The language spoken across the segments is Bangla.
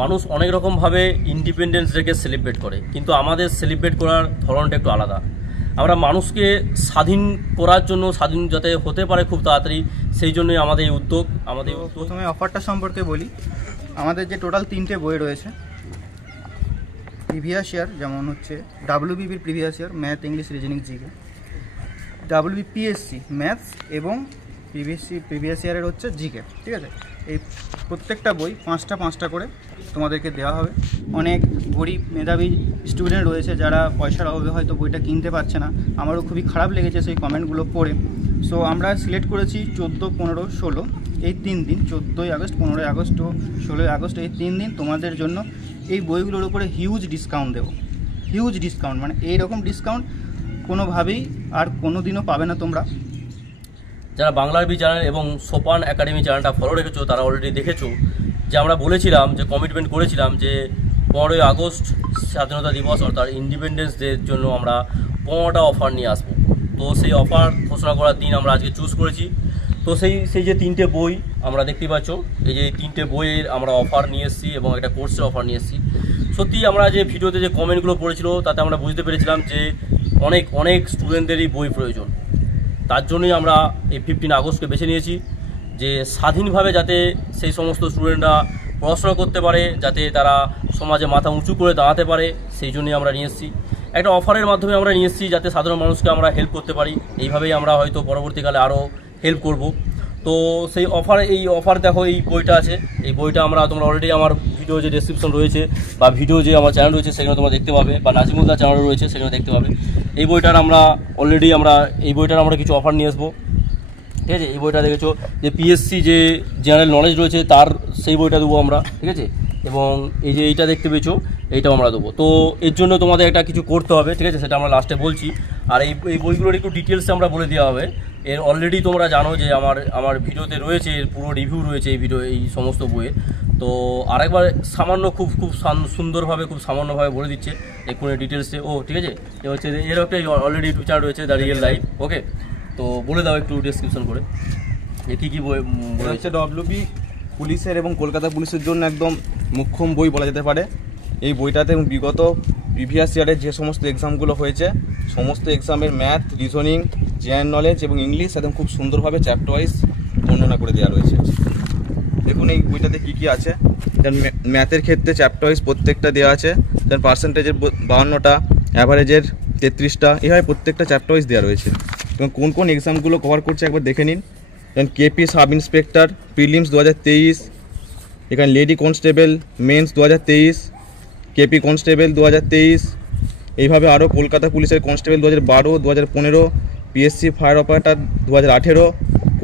মানুষ অনেক রকমভাবে ইন্ডিপেন্ডেন্স ডেকে সেলিব্রেট করে, কিন্তু আমাদের সেলিব্রেট করার ধরনটা একটু আলাদা। আমরা মানুষকে স্বাধীন করার জন্য, স্বাধীন যাতে হতে পারে খুব তাড়াতাড়ি, সেই জন্যই আমাদের এই উদ্যোগ। প্রথমে অফারটা সম্পর্কে বলি। আমাদের যে টোটাল 3টে বই রয়েছে প্রিভিয়াস ইয়ার, যেমন হচ্ছে WBPর previous year math, English, reasoning, GK, WBPSC maths এবং প্রিভিয়াস ইয়ারের হচ্ছে জিকে, ঠিক আছে। এই প্রত্যেকটা বই 5টা করে তোমাদেরকে দেওয়া হবে। অনেক গরিব মেধাবী স্টুডেন্ট রয়েছে যারা পয়সার অভাবে হয়তো বইটা কিনতে পারছে না। আমারও খুবই খারাপ লেগেছে সেই কমেন্টগুলো পড়ে। সো আমরা সিলেক্ট করেছি 14, 15, 16 এই 3 দিন, 14ই আগস্ট, 15ই আগস্ট ও 16ই আগস্ট, এই 3 দিন তোমাদের জন্য এই বইগুলোর উপরে হিউজ ডিসকাউন্ট দেবো। হিউজ ডিসকাউন্ট, মানে এইরকম ডিসকাউন্ট কোনোভাবেই আর কোনো দিনও পাবে না তোমরা। যারা বাংলার বি চ্যানেল এবং সোপান একাডেমি চ্যানেলটা ফলো রেখেছো তারা অলরেডি দেখেছো যে আমরা বলেছিলাম, যে কমিটমেন্ট করেছিলাম যে 15ই আগস্ট স্বাধীনতা দিবস অর্থাৎ ইন্ডিপেন্ডেন্স ডের জন্য আমরা 15টা অফার নিয়ে আসবো। তো সেই অফার ঘোষণা করার দিন আমরা আজকে চুজ করেছি। তো সেই যে 3টে বই আমরা দেখতে পাচ্ছ, এই যে 3টে বইয়ের আমরা অফার নিয়ে এসেছি এবং একটা কোর্সের অফার নিয়ে এসেছি। সত্যি আমরা যে ভিডিওতে যে কমেন্টগুলো পড়েছিল তাতে আমরা বুঝতে পেরেছিলাম যে অনেক স্টুডেন্টদেরই বই প্রয়োজন। তার জন্যই আমরা এই 15 আগস্টকে বেছে নিয়েছি, যে স্বাধীনভাবে যাতে সেই সমস্ত স্টুডেন্টরা পড়াশোনা করতে পারে, যাতে তারা সমাজে মাথা উঁচু করে দাঁড়াতে পারে, সেই জন্যই আমরা নিয়ে এসেছি। একটা অফারের মাধ্যমে আমরা নিয়ে এসেছি যাতে সাধারণ মানুষকে আমরা হেল্প করতে পারি। এইভাবেই আমরা হয়তো পরবর্তীকালে আরও হেল্প করব। তো সেই অফার দেখো, এই বইটা আছে। এই বইটা তোমরা অলরেডি আমার ভিডিও যে ডেসক্রিপশন রয়েছে বা ভিডিও যে আমার চ্যানেল রয়েছে সেখানে তোমরা দেখতে পাবে, বা নাজিমুদ্দার চ্যানেল রয়েছে সেখানে দেখতে পাবে। এই বইটার আমরা কিছু অফার নিয়ে আসবো, ঠিক আছে। এই বইটা দেখেছো যে পিএসসি যে জেনারেল নলেজ রয়েছে তার সেই বইটা দেবো আমরা, ঠিক আছে। এবং এই যে এইটা দেখতে পেয়েছো, এইটাও আমরা দেবো। তো এর জন্য তোমাদের একটা কিছু করতে হবে, ঠিক আছে, সেটা আমরা লাস্টে বলছি। আর এই বইগুলোর একটু ডিটেলসে আমরা বলে দেওয়া হবে। এর অলরেডি তোমরা জানো যে আমার ভিডিওতে রয়েছে, এর পুরো রিভিউ রয়েছে এই সমস্ত বইয়ের। তো আরেকবার সামান্য খুব সুন্দরভাবে, খুব সামান্যভাবে বলে দিচ্ছে এক্ষুনি ডিটেলসে। ঠিক আছে, এ হচ্ছে এর একটা অলরেডি ইউটিউব চ্যানেল রয়েছে দ্য রিয়েল লাইফ। ওকে, তো বলে দাও একটু ডেসক্রিপশন করে যে কী বই হচ্ছে। WB পুলিশের এবং কলকাতা পুলিশের জন্য একদম মোক্ষম বই বলা যেতে পারে। এই বইটাতে বিগত প্রিভিয়াস ইয়ারের যে সমস্ত এক্সামগুলো হয়েছে, সমস্ত এক্সামের ম্যাথ, রিজনিং, জেনারেল নলেজ এবং ইংলিশ একদম খুব সুন্দরভাবে চ্যাপ্টার ওয়াইজ বর্ণনা করে দেওয়া রয়েছে। দেখুন এই বইটাতে কী কী আছে। ম্যাথের ক্ষেত্রে চ্যাপ্টার ওয়াইজ প্রত্যেকটা দেওয়া আছে। যেমন পার্সেন্টেজের 52টা, অ্যাভারেজের 33টা, এভাবে প্রত্যেকটা চ্যাপ্টার ওয়াইজ দেওয়া রয়েছে। এবং কোন এক্সামগুলো কভার করছে একবার দেখে নিন। যেমন কেপি সাব ইন্সপেক্টর প্রিলিমস 2023, এখানে lady constable men's 2023, KP constable 2023, এইভাবে আরও কলকাতা পুলিশের constable 2012, 2015, PSC fire operator 2018,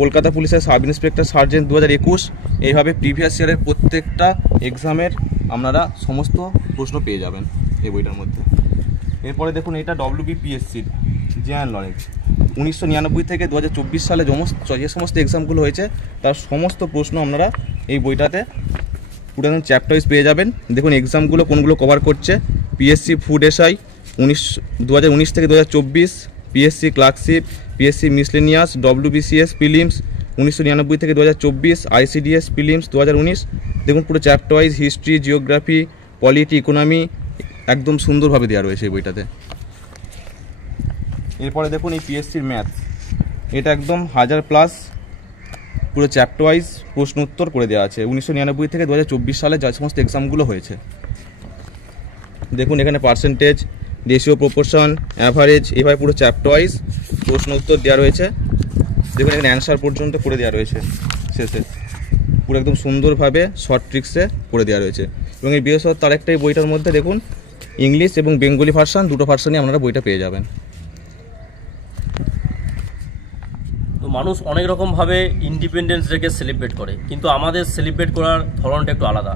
Kolkata পুলিশের সাব ইন্সপেক্টর সার্জেন্ট 2021। এইভাবে প্রিভিয়াস ইয়ারের প্রত্যেকটা এক্সামের আপনারা সমস্ত প্রশ্ন পেয়ে যাবেন এই বইটার মধ্যে। এরপরে দেখুন এটা WBPSCর জেনারেল নলেজ 1999 থেকে 2024 সালে যে সমস্ত এক্সামগুলো হয়েছে তার সমস্ত প্রশ্ন আপনারা এই বইটাতে পুরো চ্যাপ্টার ওয়াইজ পেয়ে যাবেন। দেখুন এক্সামগুলো কোনগুলো কভার করছে। পিএসসি ফুড এসআই 2019 থেকে 2024, PSC clerkship, PSC miscellaneous, WBCS prelims 1999 থেকে 2024, ICDS প্রিলিমস 2019। দেখুন পুরো chapter wise history, geography, polity, economy একদম সুন্দরভাবে দেওয়া রয়েছে এই বইটাতে। এরপরে দেখুন এই পিএসসির ম্যাথ, এটা একদম 1000+ পুরো চ্যাপ্টার ওয়াইজ প্রশ্ন উত্তর করে দেওয়া আছে 1999 থেকে 2024 সালে যে সমস্ত এক্সামগুলো হয়েছে। দেখুন এখানে পার্সেন্টেজ, রেশিও, প্রপোর্শন, অ্যাভারেজ, এভাবে পুরো চ্যাপ্টার ওয়াইজ প্রশ্ন উত্তর দেওয়া রয়েছে। দেখুন এখানে অ্যান্সার পর্যন্ত করে দেওয়া রয়েছে শেষে, পুরো একদম সুন্দরভাবে শর্ট ট্রিক্সে করে দেওয়া রয়েছে। এবং এই বিশেষত তার একটা এই বইটার মধ্যে দেখুন ইংলিশ এবং বেঙ্গলি ভার্সান, দুটো ভার্সানই আপনারা বইটা পেয়ে যাবেন। তো মানুষ অনেক রকমভাবে ইন্ডিপেন্ডেন্স ডেকে সেলিব্রেট করে, কিন্তু আমাদের সেলিব্রেট করার ধরনটা একটু আলাদা।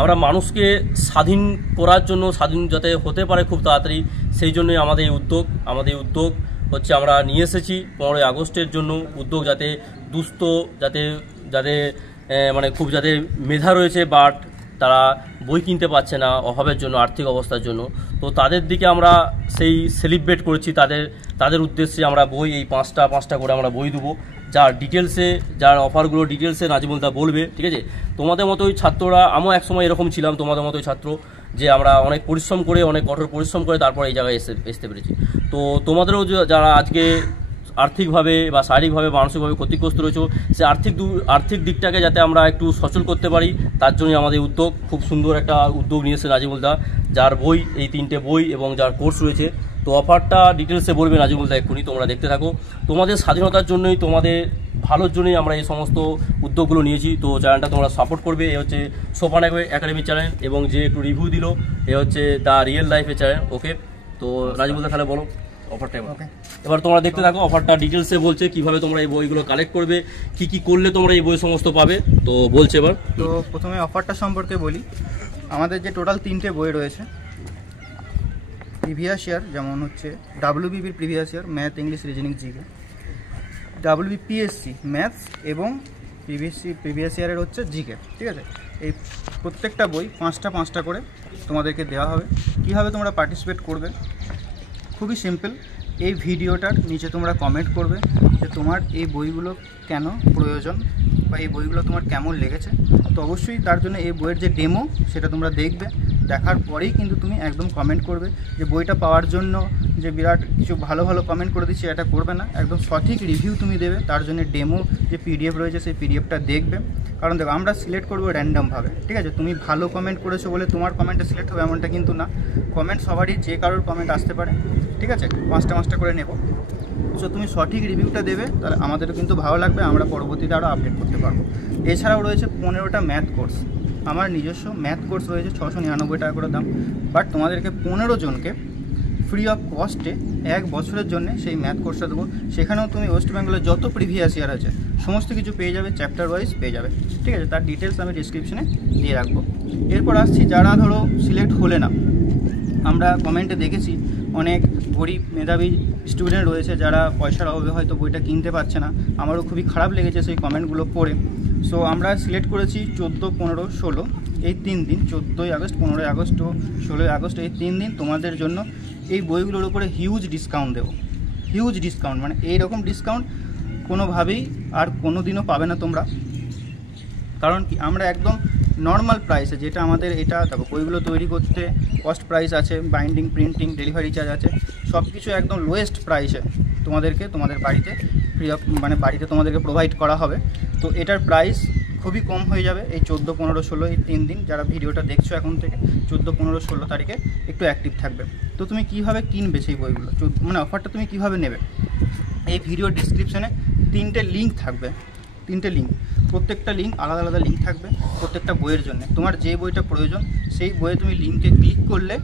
আমরা মানুষকে স্বাধীন করার জন্য, স্বাধীন যাতে হতে পারে খুব তাড়াতাড়ি, সেই জন্যই আমাদের এই উদ্যোগ হচ্ছে আমরা নিয়ে এসেছি 15ই আগস্টের জন্য উদ্যোগ, যাতে দুস্থ, যাতে মানে খুব যাতে মেধা রয়েছে বাট তারা বই কিনতে পারছে না অভাবের জন্য, আর্থিক অবস্থার জন্য। তো তাদের দিকে আমরা সেই সেলিব্রেট করেছি, তাদের উদ্দেশ্যে আমরা বই এই 5টা করে আমরা বই দেবো, যার ডিটেলসে যার অফারগুলো ডিটেলসে নাজিমুলদা বলবে, ঠিক আছে? তোমাদের মতোই ছাত্ররা, আমিও একসময় এরকম ছিলাম, তোমাদের মতোই ছাত্র, যে আমরা অনেক পরিশ্রম করে, অনেক কঠোর পরিশ্রম করে তারপর এই জায়গায় আসতে পেরেছি। তো তোমাদেরও যারা আজকে আর্থিকভাবে বা শারীরিকভাবে মানসিকভাবে ক্ষতিগ্রস্ত রয়েছে, সে আর্থিক দিকটাকে যাতে আমরা একটু সচল করতে পারি, তার জন্য আমাদের উদ্যোগ। খুব সুন্দর একটা উদ্যোগ নিয়েছে নাজিমুলদা, যার বই এই 3টে বই এবং যার কোর্স রয়েছে। তো অফারটা ডিটেলসে বলবে নাজিমুলদা এক্ষুনি, তোমরা দেখতে থাকো। তোমাদের স্বাধীনতার জন্যই, তোমাদের ভালোর জন্যই আমরা এই সমস্ত উদ্যোগগুলো নিয়েছি। তো চ্যানেলটা তোমরা সাপোর্ট করবে। এ হচ্ছে সোপান একাডেমি চ্যানেল, এবং যে একটু রিভিউ দিল এ হচ্ছে দ্য রিয়েল লাইফের চ্যানেল। ওকে, তো নাজিমুলদা তাহলে বলো অফারটা। এবার তোমরা দেখতে থাকো, অফারটা ডিটেলসে বলছে কিভাবে তোমরা এই বইগুলো কালেক্ট করবে, কি করলে তোমরা এই বই সমস্ত পাবে, তো বলছে এবার। তো প্রথমে অফারটা সম্পর্কে বলি। আমাদের যে টোটাল 3টে বই রয়েছে প্রিভিয়াস ইয়ার, যেমন হচ্ছে ডাব্লিউবিপির previous year math, English, reasoning, GK, WBPSC maths এবং প্রিভিয়াস ইয়ারের হচ্ছে জিকে, ঠিক আছে? এই প্রত্যেকটা বই 5টা করে তোমাদেরকে দেওয়া হবে। কীভাবে তোমরা পার্টিসিপেট করবে? খুবই সিম্পল। এই ভিডিওটার নিচে তোমরা কমেন্ট করবে যে তোমার এই বইগুলো কেন প্রয়োজন বা এই বইগুলো তোমার কেমন লেগেছে। তো অবশ্যই তার জন্য এই বইয়ের যে ডেমো সেটা তোমরা দেখবে, দেখার পরেই কিন্তু তুমি একদম কমেন্ট করবে। যে বইটা পাওয়ার জন্য যে বিরাট কিছু ভালো কমেন্ট করে দিচ্ছি এটা করবে না, একদম সঠিক রিভিউ তুমি দেবে। তার জন্য ডেমো যে পিডিএফ রয়েছে সেই পিডিএফটা দেখবে। কারণ দেখো, আমরা সিলেক্ট করবো র্যান্ডমভাবে, ঠিক আছে? তুমি ভালো কমেন্ট করেছো বলে তোমার কমেন্টটা সিলেক্ট হবে এমনটা কিন্তু না। কমেন্ট সবারই, যে কারোর কমেন্ট আসতে পারে, ঠিক আছে? 5টা করে নেব। সো তুমি সঠিক রিভিউটা দেবে, তাহলে আমাদেরও কিন্তু ভালো লাগবে, আমরা পরবর্তীতে আরও আপডেট করতে পারবো। এছাড়াও রয়েছে 15টা ম্যাথ কোর্স। আমার নিজস্ব ম্যাথ কোর্স রয়েছে 699 টাকা করে দাম, বাট তোমাদেরকে 15 জনকে ফ্রি অফ কস্টে 1 বছরের জন্য সেই ম্যাথ কোর্সটা দেবো। সেখানেও তুমি ওয়েস্ট বেঙ্গলের যত প্রিভিয়াস ইয়ার আছে সমস্ত কিছু পেয়ে যাবে, চ্যাপ্টার ওয়াইজ পেয়ে যাবে, ঠিক আছে? তার ডিটেলস আমি ডিসক্রিপশনে দিয়ে রাখবো। এরপর আসছি, যারা ধরো সিলেক্ট হলে না, আমরা কমেন্টে দেখেছি অনেক গরিব মেধাবী স্টুডেন্ট রয়েছে যারা পয়সার অভাবে হয়তো বইটা কিনতে পারছে না। আমারও খুবই খারাপ লেগেছে সেই কমেন্টগুলো পড়ে। সো আমরা সিলেক্ট করেছি 14, 15, 16 এই 3 দিন, 14ই আগস্ট, 15ই আগস্ট ও 16ই আগস্ট, এই 3 দিন তোমাদের জন্য এই বইগুলোর উপরে হিউজ ডিসকাউন্ট দেবো। হিউজ ডিসকাউন্ট, মানে এইরকম ডিসকাউন্ট কোনোভাবেই আর কোনো দিনও পাবে না তোমরা। কারণ কি, আমরা একদম নর্মাল প্রাইসে, যেটা আমাদের এটা দেখো বইগুলো তৈরি করতে কস্ট প্রাইস আছে, বাইন্ডিং, প্রিন্টিং, ডেলিভারি চার্জ আছে, সব কিছু একদম লোয়েস্ট প্রাইসে তোমাদেরকে তোমাদের বাড়িতে ফ্রি অফ, মানে বাড়িতে তোমাদেরকে প্রোভাইড করা হবে। তো এটার প্রাইস খুবই কম হয়ে যাবে এই 14, 15, 16 এই 3 দিন। যারা ভিডিওটা দেখছো এখন থেকে 14, 15, 16 তারিখে একটু অ্যাক্টিভ থাকবে। তো তুমি কীভাবে কিনবে সেই বইগুলো, মানে অফারটা তুমি কীভাবে নেবে? এই ভিডিও ডিসক্রিপশনে 3টে লিঙ্ক থাকবে, 3টে লিঙ্ক, প্রত্যেকটা লিঙ্ক আলাদা আলাদা লিঙ্ক থাকবে প্রত্যেকটা বইয়ের জন্য। তোমার যে বইটা প্রয়োজন সেই বইয়ে তুমি লিঙ্কে ক্লিক করলে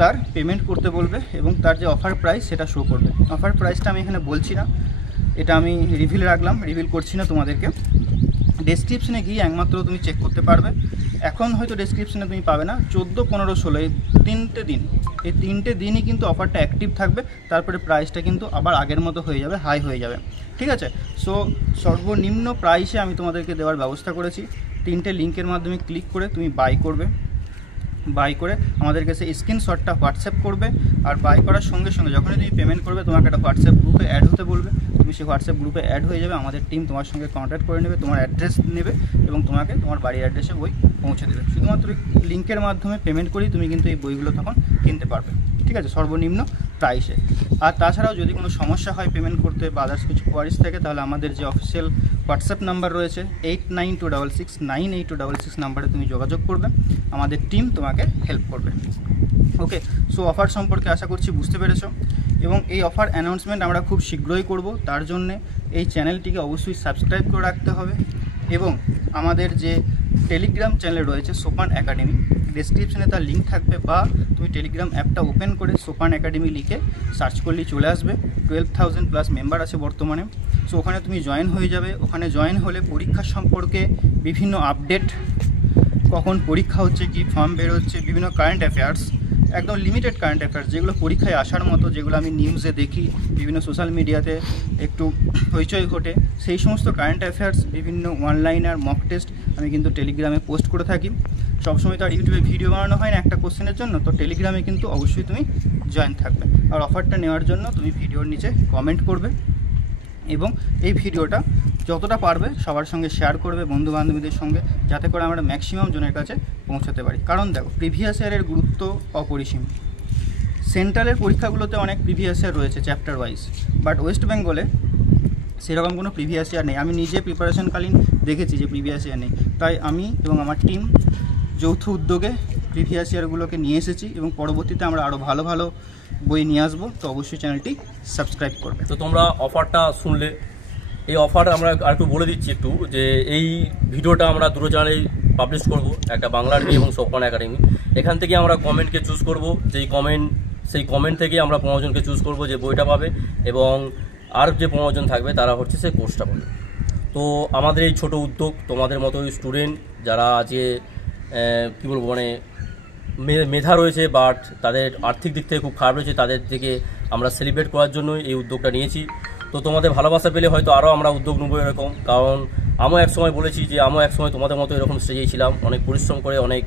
তার পেমেন্ট করতে বলবে এবং তার যে অফার প্রাইস সেটা শো করবে। অফার প্রাইসটা আমি এখানে বলছি না, এটা আমি রিভিল রাখলাম, রিভিল করছি না তোমাদেরকে। ডেসক্রিপশনে গিয়ে একমাত্র তুমি চেক করতে পারবে। এখন হয়তো ডেসক্রিপশনে তুমি পাবে না। 14, 15, 16 এই 3টে দিন, এই 3টে দিনই কিন্তু অফারটা অ্যাক্টিভ থাকবে। তারপরে প্রাইসটা কিন্তু আবার আগের মতো হয়ে যাবে, হাই হয়ে যাবে, ঠিক আছে? সো সর্বনিম্ন প্রাইসে আমি তোমাদেরকে দেওয়ার ব্যবস্থা করেছি। 3টে লিঙ্কের মাধ্যমে ক্লিক করে তুমি বাই করবে। বাই করে আমাদের কাছে স্ক্রিনশটটা হোয়াটসঅ্যাপ করবে। আর বাই করার সঙ্গে সঙ্গে যখনই তুমি পেমেন্ট করবে তোমাকে একটা হোয়াটসঅ্যাপ গ্রুপে অ্যাড হতে বলবে। তুমি সেই হোয়াটসঅ্যাপ গ্রুপে অ্যাড হয়ে যাবে, আমাদের টিম তোমার সঙ্গে কন্ট্যাক্ট করে নেবে, তোমার অ্যাড্রেস নেবে এবং তোমাকে তোমার বাড়ির অ্যাড্রেসে বই পৌঁছে দেবে। শুধুমাত্র লিঙ্কের মাধ্যমে পেমেন্ট করেই তুমি কিন্তু এই বইগুলো তখন কিনতে পারবে, ঠিক আছে? সর্বনিম্ন প্রাইসে। আর তাছাড়াও যদি কোনো সমস্যা হয় পেমেন্ট করতে বা আদার্স কিছু কোয়ারিজ থাকে, তাহলে আমাদের যে অফিসিয়াল হোয়াটসঅ্যাপ নাম্বার রয়েছে 8926698266 নাম্বারে তুমি যোগাযোগ করবে, আমাদের টিম তোমাকে হেল্প করবে। ওকে, সো অফার সম্পর্কে আশা করছি বুঝতে পেরেছো। এবং এই অফার অ্যানাউন্সমেন্ট আমরা খুব শীঘ্রই করব, তার জন্যে এই চ্যানেলটিকে অবশ্যই সাবস্ক্রাইব করে রাখতে হবে। এবং আমাদের যে টেলিগ্রাম চ্যানেল রয়েছে সোপান একাডেমি, ডেসক্রিপশনে তার লিঙ্ক থাকবে, বা তুমি টেলিগ্রাম অ্যাপটা ওপেন করে সোপান একাডেমি লিখে সার্চ করলেই চলে আসবে। 12,000+ মেম্বার আছে বর্তমানে। সো ওখানে তুমি জয়েন হয়ে যাবে। ওখানে জয়েন হলে পরীক্ষা সম্পর্কে বিভিন্ন আপডেট, কখন পরীক্ষা হচ্ছে, কি ফর্ম বের হচ্ছে, বিভিন্ন কারেন্ট অ্যাফেয়ার্স, একদম লিমিটেড কারেন্ট অ্যাফেয়ার্স যেগুলো পরীক্ষায় আসার মতো, যেগুলো আমি নিউজে দেখি, বিভিন্ন সোশ্যাল মিডিয়াতে একটু হইচই ঘটে, সেই সমস্ত কারেন্ট অ্যাফেয়ার্স, বিভিন্ন অনলাইনার মক টেস্ট আমি কিন্তু টেলিগ্রামে পোস্ট করে থাকি। সবসময় তো আর ইউটিউবে ভিডিও বানানো হয় না একটা কোশ্চেনের জন্য, তো টেলিগ্রামে কিন্তু অবশ্যই তুমি জয়েন থাকবে। আর অফারটা নেওয়ার জন্য তুমি ভিডিওর নিচে কমেন্ট করবে এবং এই ভিডিওটা যতটা পারবে সবার সঙ্গে শেয়ার করবে, বন্ধু বান্ধবীদের সঙ্গে, যাতে করে আমরা ম্যাক্সিমাম জনের কাছে পৌঁছাতে পারি। কারণ দেখো, প্রিভিয়াস ইয়ারের গুরুত্ব অপরিসীম। সেন্ট্রালের পরীক্ষাগুলোতে অনেক প্রিভিয়াস ইয়ার রয়েছে চ্যাপ্টার ওয়াইজ, বাট ওয়েস্ট বেঙ্গলে সেরকম কোনো প্রিভিয়াস ইয়ার নেই। আমি নিজে প্রিপারেশনকালীন দেখেছি যে প্রিভিয়াস ইয়ার নেই, তাই আমি এবং আমার টিম যৌথ উদ্যোগে প্রিভিয়াস ইয়ারগুলোকে নিয়ে এসেছি এবং পরবর্তীতে আমরা আরও ভালো ভালো বই নিয়ে আসবো। তো অবশ্যই চ্যানেলটি সাবস্ক্রাইব করবে। তো তোমরা অফারটা শুনলে, এই অফার আমরা আর একটু বলে দিচ্ছি একটু, যে এই ভিডিওটা আমরা দুটো চ্যানেলেই পাবলিশ করব, একটা বাংলার বই এবং সোপান একাডেমি। এখান থেকে আমরা কমেন্টকে চুজ করব, সেই কমেন্ট থেকে আমরা 15 জনকে চুজ করব যে বইটা পাবে, এবং আর যে 15 জন থাকবে তারা হচ্ছে সেই কোর্সটা পাবে। তো আমাদের এই ছোট উদ্যোগ তোমাদের মতো স্টুডেন্ট যারা আজকে কী বলবো, মানে মেধা রয়েছে বাট তাদের আর্থিক দিক থেকে খুব খারাপ রয়েছে, তাদের থেকে আমরা সেলিব্রেট করার জন্যই এই উদ্যোগটা নিয়েছি। তো তোমাদের ভালোবাসা পেলে হয়তো আরও আমরা উদ্যোগ নেবো এরকম, কারণ আমিও একসময় বলেছি যে আমিও একসময় তোমাদের মতো এরকম স্টেজেই ছিলাম, অনেক পরিশ্রম করে অনেক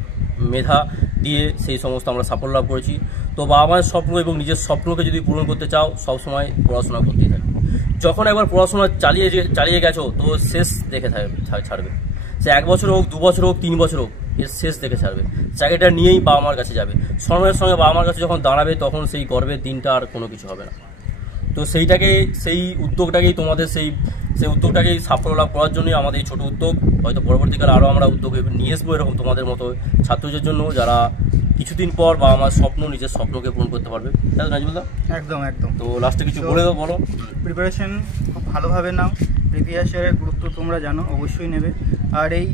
মেধা দিয়ে সেই সমস্ত আমরা সাফল্য লাভ করেছি। তো বাবা মায়ের স্বপ্ন এবং নিজের স্বপ্নকে যদি পূরণ করতে চাও, সবসময় পড়াশোনা করতেই থাকবে। যখন একবার পড়াশোনা চালিয়ে গেছো তো শেষ দেখে ছাড়বে, সে 1 বছর হোক, 2 বছর হোক, 3 বছর হোক, এর শেষ দেখে ছাড়বে। চাকরিটা নিয়েই বাবা মার কাছে যাবে, সম্মানের সঙ্গে বাবা মার কাছে যখন দাঁড়াবে তখন সেই গর্বের দিনটা আর কোনো কিছু হবে না। তো সেই উদ্যোগটাকেই তোমাদের সেই উদ্যোগটাকেই সাফল্য লাভ করার জন্যই আমাদের এই ছোটো উদ্যোগ। হয়তো পরবর্তীকালে আরও আমরা উদ্যোগ নিয়ে আসবো এরকম তোমাদের মতো ছাত্রদের জন্য, যারা কিছুদিন পর বাবা মার নিজের স্বপ্নকে পূরণ করতে পারবে। তাই তো নাজমুল দা? একদম একদম। তো লাস্টে কিছু বলো। প্রিপারেশন খুব ভালোভাবে নাও, প্রিভিয়াস ইয়ারের গুরুত্ব তোমরা জানো, অবশ্যই নেবে। আর এই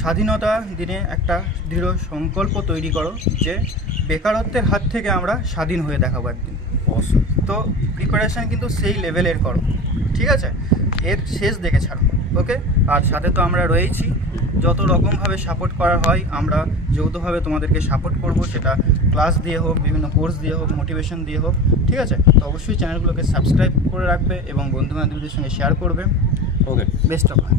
স্বাধীনতা দিনে একটা দৃঢ় সংকল্প তৈরি করো যে বেকারত্বের হাত থেকে আমরা স্বাধীন হয়ে দেখাবো একদিন। অবশ্যই। তো প্রিপারেশান কিন্তু সেই লেভেলের করো, ঠিক আছে? এর শেষ দেখে ছাড়ো, ওকে? আর সাথে তো আমরা রয়েছি, যত রকমভাবে সাপোর্ট করা হয় আমরা যৌথভাবে তোমাদেরকে সাপোর্ট করব, সেটা ক্লাস দিয়ে হোক, বিভিন্ন কোর্স দিয়ে হোক, মোটিভেশন দিয়ে হোক, ঠিক আছে? তো অবশ্যই চ্যানেলগুলোকে সাবস্ক্রাইব করে রাখবে এবং বন্ধু বান্ধবীদের সঙ্গে শেয়ার করবে। ওকে, বেস্ট অফ লাক।